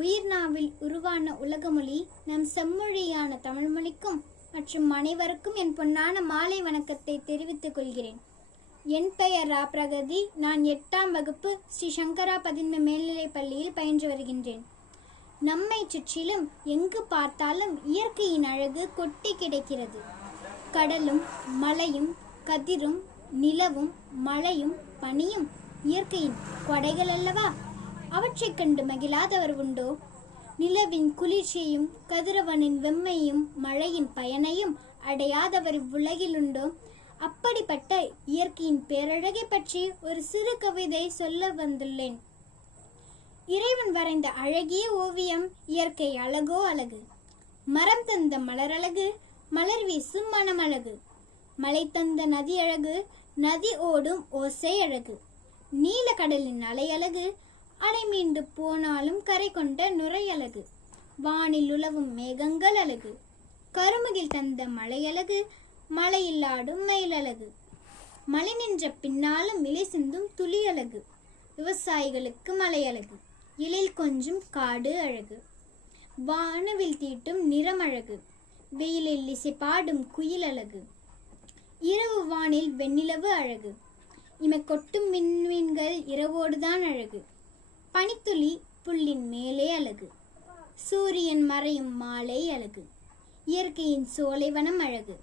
உயிர்நாவில் உருவான உலகமொழி நம் செம்மொழியான தமிழ்மொழிக்கும் மற்றும் அனைவருக்கும் என் பொன்னான மாலை வணக்கத்தை தெரிவித்துக் கொள்கிறேன். என் பெயர் ரா பிரகதி. நான் 8ஆம் வகுப்பு ஸ்ரீ சங்கரா பதின்ம மேல்நிலைப் பள்ளியில் பயின்று வருகின்றேன். நம்மை சுற்றிலும் எங்கு பார்த்தாலும் இயற்கையின் அழகு கொட்டி கிடக்கிறது. கடலும் மலையும் கதிரும் நிலவும் மழையும் பனியும் இயற்கையின் கொடைகள் அல்லவா? அவற்றைக் கண்டு மகிழாதவர் உண்டோ? நிலவின் குளிர்ச்சியையும் கதிரவனின் வெம்மையும் மழையின் பயனையும் அடையாதவர் இவ்வுலகில் உண்டோ? அப்படிப்பட்ட இயற்கையின் பேரழகை பற்றி ஒரு சிறு கவிதை சொல்ல வந்துள்ளேன். இறைவன் வரைந்த அழகிய ஓவியம் இயற்கை அழகோ அழகு. மரம் தந்த மலரழகு, மலர் வீசும் மனமழகு. மலை தந்த நதி அழகு, நதி ஓடும் ஓசை அழகு. நீல கடலின் அலை அழகு, அலை மீண்டு போனாலும் கரை கொண்ட நுரை அழகு. வானில் உலவும் மேகங்கள் அழகு. கருமுகில் தந்த மலை அழகு, மலையில் ஆடும் மயில் அழகு. மழை நின்ற பின்னாலும் இலை சிந்தும் துளி அழகு. விவசாயிகளுக்கு மலை அழகு. இலையில் கொஞ்சம் காடு அழகு. வானவில் தீட்டும் நிறம் அழகு. வெயிலில் இசை பாடும் குயில் அழகு. இரவு வானில் வெண்ணிலவு அழகு. இமை கொட்டும் விண்மீன்கள் இரவோடுதான் அழகு. பனித்துளி புல்லின் மேலே அழகு. சூரியன் மறையும் மாலை அழகு. இயற்கையின் சோலைவனம் அழகு.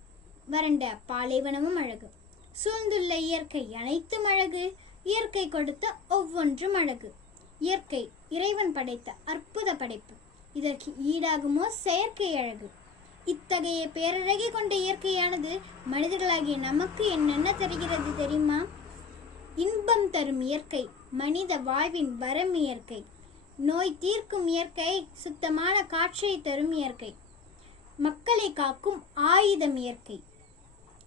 வறண்ட பாலைவனமும் அழகு. சூழ்ந்துள்ள இயற்கை அனைத்தும் அழகு. இயற்கை கொடுத்த ஒவ்வொன்றும் அழகு. இயற்கை இறைவன் படைத்த அற்புத படைப்பு. இதற்கு ஈடாகுமோ செயற்கை அழகு? இத்தகைய பேரழகை கொண்ட இயற்கையானது மனிதர்களாகிய நமக்கு என்னென்ன தருகிறது தெரியுமா? இன்பம் தரும் இயற்கை மனித வாழ்வின் வரம் இயற்கை. நோய் தீர்க்கும் இயற்கை சுத்தமான காற்றை தரும் இயற்கை. மக்களை காக்கும் ஆயுதம் இயற்கை.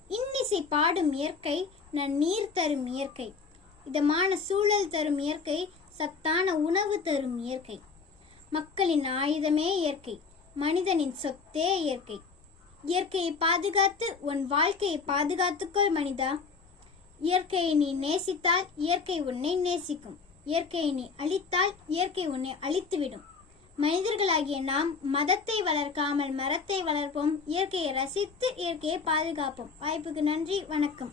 இன்னிசை பாடும் இயற்கை நன்னீர் தரும் இயற்கை. இதமான சூழல் தரும் இயற்கை. சத்தான உணவு தரும் இயற்கை. மக்களின் ஆயுதமே இயற்கை. மனிதனின் சொத்தே இயற்கை. இயற்கையை பாதுகாத்து உன் வாழ்க்கையை பாதுகாத்துக்கொள் மனிதா. இயற்கையை நீ நேசித்தால் இயற்கை உன்னை நேசிக்கும். இயற்கையை நீ அழித்தால் இயற்கை உன்னை அழித்துவிடும். மனிதர்களாகிய நாம் மதத்தை வளர்க்காமல் மரத்தை வளர்ப்போம். இயற்கையை ரசித்து இயற்கையை பாதுகாப்போம். வாய்ப்புக்கு நன்றி. வணக்கம்.